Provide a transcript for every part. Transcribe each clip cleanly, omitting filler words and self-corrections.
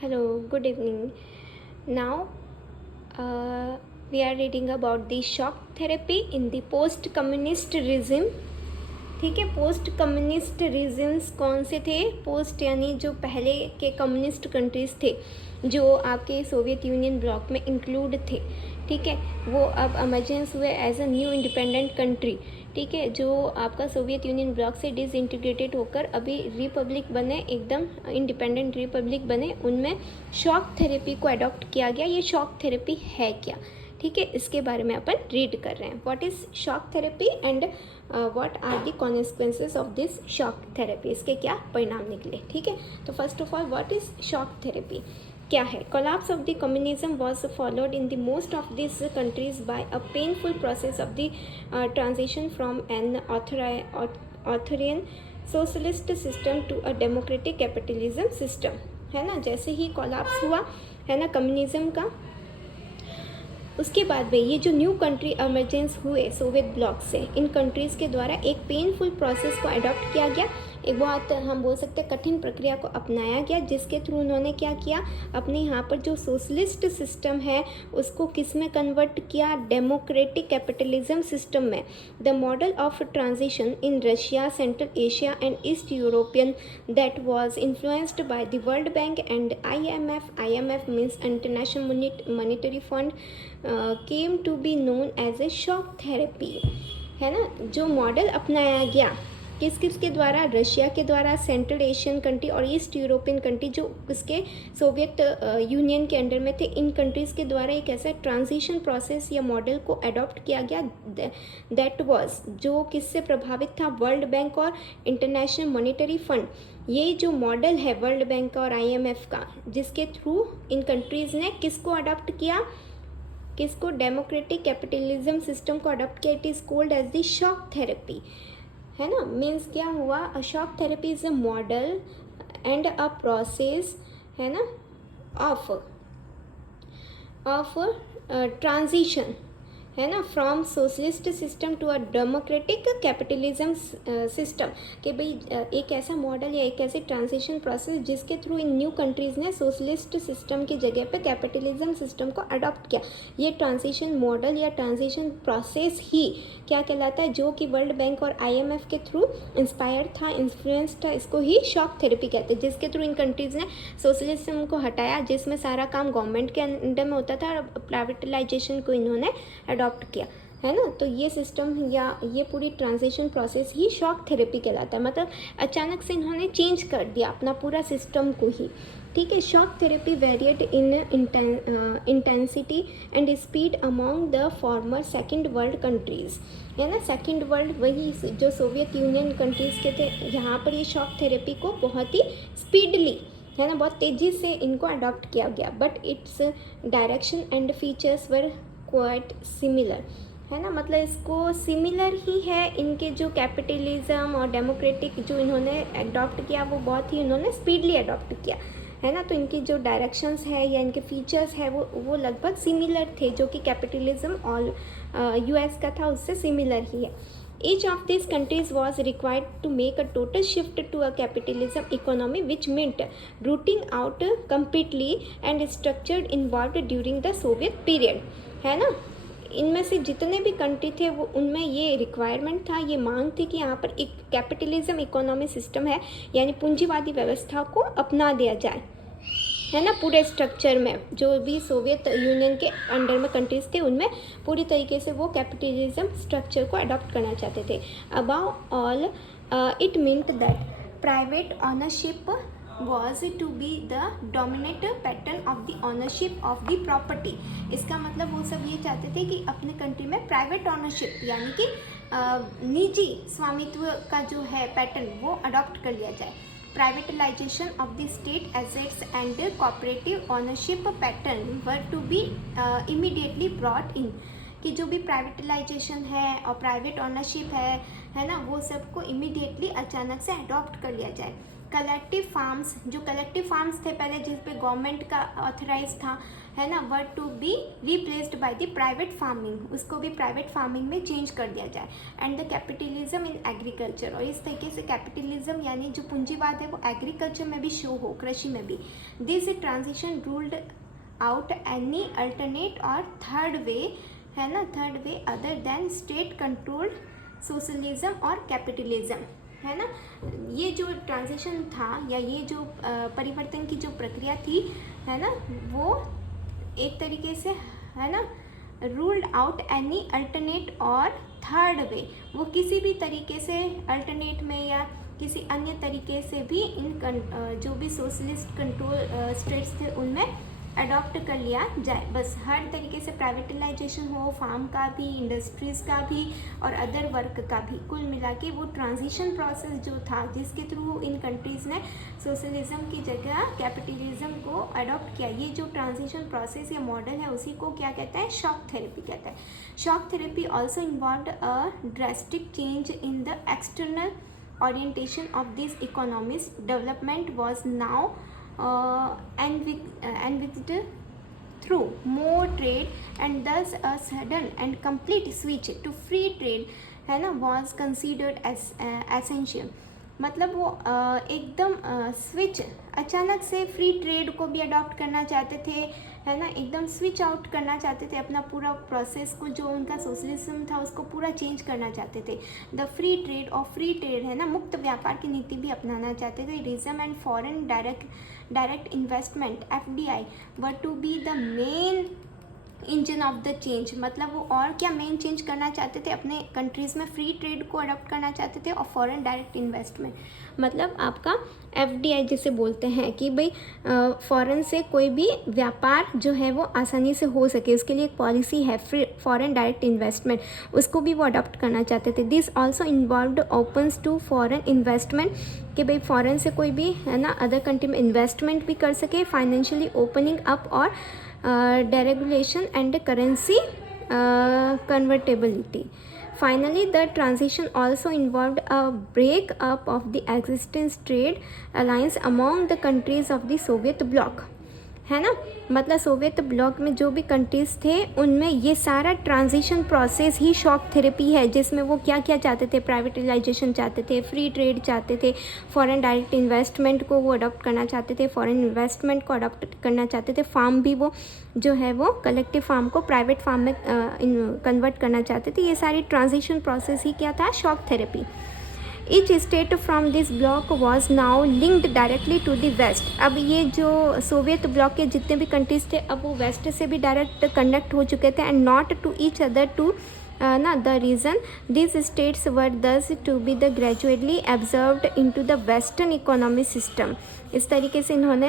Hello, good evening. Now we are reading about the shock therapy in the post-communist regime. ठीक है, post communist regions कौन से थे? Post यानी जो पहले के कम्युनिस्ट कंट्रीज़ थे जो आपके सोवियत यूनियन ब्लॉक में इंक्लूड थे, ठीक है, वो अब एमर्जेंस हुए as a new independent country, ठीक है, जो आपका सोवियत यूनियन ब्लॉक से डिसइंटीग्रेटेड होकर अभी रिपब्लिक बने, एकदम इंडिपेंडेंट रिपब्लिक बने, उनमें शॉक थेरेपी को अडॉप्ट किया गया। ये शॉक थेरेपी है क्या, ठीक है, इसके बारे में अपन रीड कर रहे हैं। What is shock therapy and what are the consequences of this shock therapy, इसके क्या परिणाम निकले, ठीक है। तो first of all what is shock therapy, क्या है? Collapse of the communism was followed in the most of this countries by a painful process of the transition from an authoritarian socialist system to a democratic capitalism system, है ना। जैसे ही collapse हुआ, है ना, communism का, उसके बाद में ये जो न्यू कंट्री एमर्जेंस हुए सोवियत ब्लॉक से, इन कंट्रीज़ के द्वारा एक पेनफुल प्रोसेस को अडॉप्ट किया गया, एक बहुत हम बोल सकते हैं कठिन प्रक्रिया को अपनाया गया, जिसके थ्रू उन्होंने क्या किया, अपने यहाँ पर जो सोशलिस्ट सिस्टम है उसको किस में कन्वर्ट किया, डेमोक्रेटिक कैपिटलिज्म सिस्टम में। The model of transition in Russia, Central Asia and East European that was influenced by the World Bank and IMF means International Monetary Fund came to be known as a shock therapy, है ना। जो model अपनाया गया किस किस के द्वारा, Russia के द्वारा, सेंट्रल एशियन कंट्री और ईस्ट यूरोपियन कंट्री जो उसके सोवियत यूनियन के अंडर में थे, इन कंट्रीज़ के द्वारा एक ऐसा ट्रांजिशन प्रोसेस या मॉडल को अडॉप्ट किया गया दैट वाज, जो किससे प्रभावित था, वर्ल्ड बैंक और इंटरनेशनल मॉनेटरी फंड। ये जो मॉडल है वर्ल्ड बैंक और IMF का, जिसके थ्रू इन कंट्रीज़ ने किसको अडॉप्ट किया, किसको, डेमोक्रेटिक कैपिटलिज्म सिस्टम को अडॉप्ट किया। It is called as the shock therapy, है ना। मीन्स क्या हुआ, a shock therapy is a model and a process, है ना, ऑफ ट्रांजिशन, है ना, from socialist system to a democratic capitalism system, कि भाई एक ऐसा मॉडल या एक ऐसे ट्रांजिशन प्रोसेस जिसके थ्रू इन न्यू कंट्रीज़ ने सोशलिस्ट सिस्टम की जगह पे कैपिटलिज्म सिस्टम को अडॉप्ट किया। ये ट्रांजिशन मॉडल या ट्रांजिशन प्रोसेस ही क्या कहलाता है, जो कि वर्ल्ड बैंक और IMF के थ्रू इंस्पायर था, इन्फ्लुएंस था, इसको ही शॉक थेरेपी कहते हैं, जिसके थ्रू इन कंट्रीज़ ने सोशलिज्म को हटाया, जिसमें सारा काम गवर्नमेंट के अंडर में होता था, और प्राइवेटलाइजेशन को इन्होंने अडॉप्ट किया, है ना। तो ये सिस्टम या ये पूरी ट्रांजिशन प्रोसेस ही शॉक थेरेपी कहलाता है, मतलब अचानक से इन्होंने चेंज कर दिया अपना पूरा सिस्टम को ही, ठीक है। Shock therapy variate in intensity and speed among the former second world countries, है ना। सेकेंड वर्ल्ड वही जो सोवियत यूनियन कंट्रीज़ के थे, यहाँ पर ये शॉक थेरेपी को बहुत ही स्पीडली, है ना, बहुत तेज़ी से इनको अडॉप्ट किया गया, but its direction and features were quite similar, है ना। मतलब इसको सिमिलर ही है, इनके जो कैपिटलिज्म और डेमोक्रेटिक जो इन्होंने अडॉप्ट किया वो बहुत ही इन्होंने स्पीडली अडॉप्ट किया, है ना। तो इनकी जो डायरेक्शंस है या इनके फीचर्स है वो लगभग सिमिलर थे, जो कि कैपिटलिज्म और US का था उससे सिमिलर ही है। Each of these countries was required to make a total shift to a capitalism economy, which meant rooting out completely and structured involved during the Soviet period, है ना। इनमें से जितने भी कंट्री थे वो, उनमें ये रिक्वायरमेंट था, ये मांग थी कि यहाँ पर एक कैपिटलिज्म इकोनॉमी सिस्टम है, यानी पूंजीवादी व्यवस्था को अपना दिया जाए, है ना। पूरे स्ट्रक्चर में जो भी सोवियत यूनियन के अंडर में कंट्रीज़ थे उनमें पूरी तरीके से वो कैपिटलिज्म स्ट्रक्चर को अडॉप्ट करना चाहते थे। Above all it meant that private ownership was to be the dominant pattern of the ownership of the property। इसका मतलब वो सब ये चाहते थे कि अपने कंट्री में प्राइवेट ऑनरशिप यानी कि निजी स्वामित्व का जो है पैटर्न वो अडॉप्ट कर लिया जाए। Privatisation of the state assets and cooperative ownership pattern were to be immediately brought in, कि जो भी प्राइवेटलाइजेशन है और प्राइवेट ऑनरशिप है ना, वो सबको इमीडिएटली अचानक से अडॉप्ट कर लिया जाए। कलेक्टिव फार्म्स, जो कलेक्टिव फार्म्स थे पहले जिस पे गवर्नमेंट का ऑथराइज था, है ना, were to be replaced by the private farming, उसको भी प्राइवेट फार्मिंग में चेंज कर दिया जाए। And the capitalism in agriculture, और इस तरीके से कैपिटलिज्म यानी जो पूंजीवाद है वो एग्रीकल्चर में भी शो हो, कृषि में भी। This transition ruled out any alternate और थर्ड वे, है ना, third way other than state controlled socialism और कैपिटलिज्म, है ना। ये जो ट्रांजिशन था या ये जो परिवर्तन की जो प्रक्रिया थी, है ना, वो एक तरीके से, है ना, रूल्ड आउट एनी अल्टरनेट और थर्ड वे, वो किसी भी तरीके से अल्टरनेट में या किसी अन्य तरीके से भी इन जो भी सोशलिस्ट कंट्रोल स्टेट्स थे उनमें अडॉप्ट कर लिया जाए। बस हर तरीके से प्राइवेटलाइजेशन हो, फार्म का भी, इंडस्ट्रीज़ का भी और अदर वर्क का भी, कुल मिला के वो ट्रांजिशन प्रोसेस जो था जिसके थ्रू इन कंट्रीज़ ने सोशलिज्म की जगह कैपिटलिज्म को अडॉप्ट किया, ये जो ट्रांजिशन प्रोसेस या मॉडल है उसी को क्या कहते हैं, शॉक थेरेपी कहते हैं। Shock therapy also involved a drastic change in the external orientation of these economies. Development was now envisaged through more trade, and thus a sudden and complete switch to free trade, है ना, was considered as essential। मतलब वो एकदम switch, अचानक से free trade को भी adopt करना चाहते थे, है ना, एकदम स्विच आउट करना चाहते थे, अपना पूरा प्रोसेस को, जो उनका सोशलिज्म था उसको पूरा चेंज करना चाहते थे। द फ्री ट्रेड और फ्री ट्रेड, है ना, मुक्त व्यापार की नीति भी अपनाना चाहते थे। रिजम and foreign direct investment FDI were to be the main engine of the change, मतलब वो और क्या मेन चेंज करना चाहते थे अपने कंट्रीज़ में, फ्री ट्रेड को अडॉप्ट करना चाहते थे और फॉरेन डायरेक्ट इन्वेस्टमेंट, मतलब आपका FDI जिसे बोलते हैं कि भाई फॉरेन से कोई भी व्यापार जो है वो आसानी से हो सके, उसके लिए एक पॉलिसी है फ्री फॉरेन डायरेक्ट इन्वेस्टमेंट, उसको भी वो अडॉप्ट करना चाहते थे। This also involved opens to foreign investment, कि भाई फॉरेन से कोई भी, है ना, अदर कंट्री में इन्वेस्टमेंट भी कर सके, फाइनेंशियली ओपनिंग अप और deregulation and currency convertibility. Finally, the transition also involved a break-up of the existing trade alliance among the countries of the Soviet bloc, है ना, मतलब सोवियत ब्लॉक में जो भी कंट्रीज़ थे उनमें ये सारा ट्रांजिशन प्रोसेस ही शॉक थेरेपी है, जिसमें वो क्या क्या चाहते थे, प्राइवेटाइजेशन चाहते थे, फ्री ट्रेड चाहते थे, फॉरेन डायरेक्ट इन्वेस्टमेंट को वो अडॉप्ट करना चाहते थे, फॉरेन इन्वेस्टमेंट को अडॉप्ट करना चाहते थे, फार्म भी वो जो है वो कलेक्टिव फार्म को प्राइवेट फार्म में कन्वर्ट करना चाहते थे। ये सारी ट्रांजिशन प्रोसेस ही क्या था, shock therapy. Each state from this bloc was now linked directly to the west। अब ये जो सोवियत ब्लॉक के जितने भी कंट्रीज़ थे अब वो वेस्ट से भी डायरेक्ट कनेक्ट हो चुके थे, and not to each other to ना the reason this states were thus to be the gradually absorbed into the western economy system. इस तरीके से इन्होंने,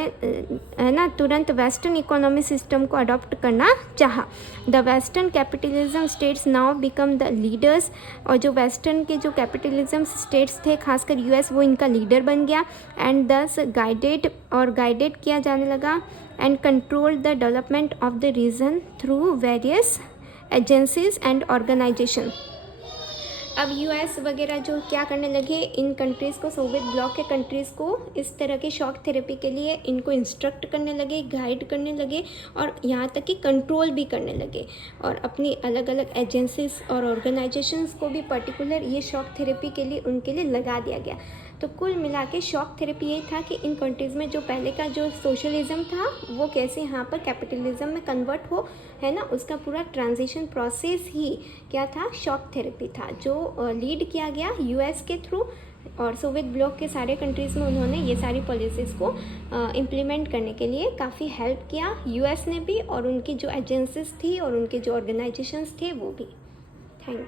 है ना, तुरंत वेस्टर्न इकोनॉमी सिस्टम को अडॉप्ट करना चाहा। The western capitalism states now become the leaders, और जो वेस्टर्न के जो कैपिटलिज्म स्टेट्स थे खासकर US, वो इनका लीडर बन गया। एंड दस गाइडेड किया जाने लगा and control the development of the region through various agencies and organisation. अब US वगैरह जो क्या करने लगे, इन कंट्रीज़ को, सोवियत ब्लॉक के कंट्रीज़ को इस तरह के शॉक थेरेपी के लिए इनको इंस्ट्रक्ट करने लगे, गाइड करने लगे और यहाँ तक कि कंट्रोल भी करने लगे, और अपनी अलग अलग एजेंसीज और ऑर्गेनाइजेशंस को भी पर्टिकुलर ये शॉक थेरेपी के लिए उनके लिए लगा दिया गया। तो कुल मिला के शॉक थेरेपी ये था कि इन कंट्रीज़ में जो पहले का जो सोशलिज्म था वो कैसे यहाँ पर कैपिटलिज्म में कन्वर्ट हो, है ना, उसका पूरा ट्रांजिशन प्रोसेस ही क्या था, शॉक थेरेपी था, जो लीड किया गया US के थ्रू, और सोवियत ब्लॉक के सारे कंट्रीज़ में उन्होंने ये सारी पॉलिसीज़ को इम्प्लीमेंट करने के लिए काफ़ी हेल्प किया, US ने भी और उनकी जो एजेंसीज थी और उनके जो ऑर्गेनाइजेशंस थे वो भी। Thank you.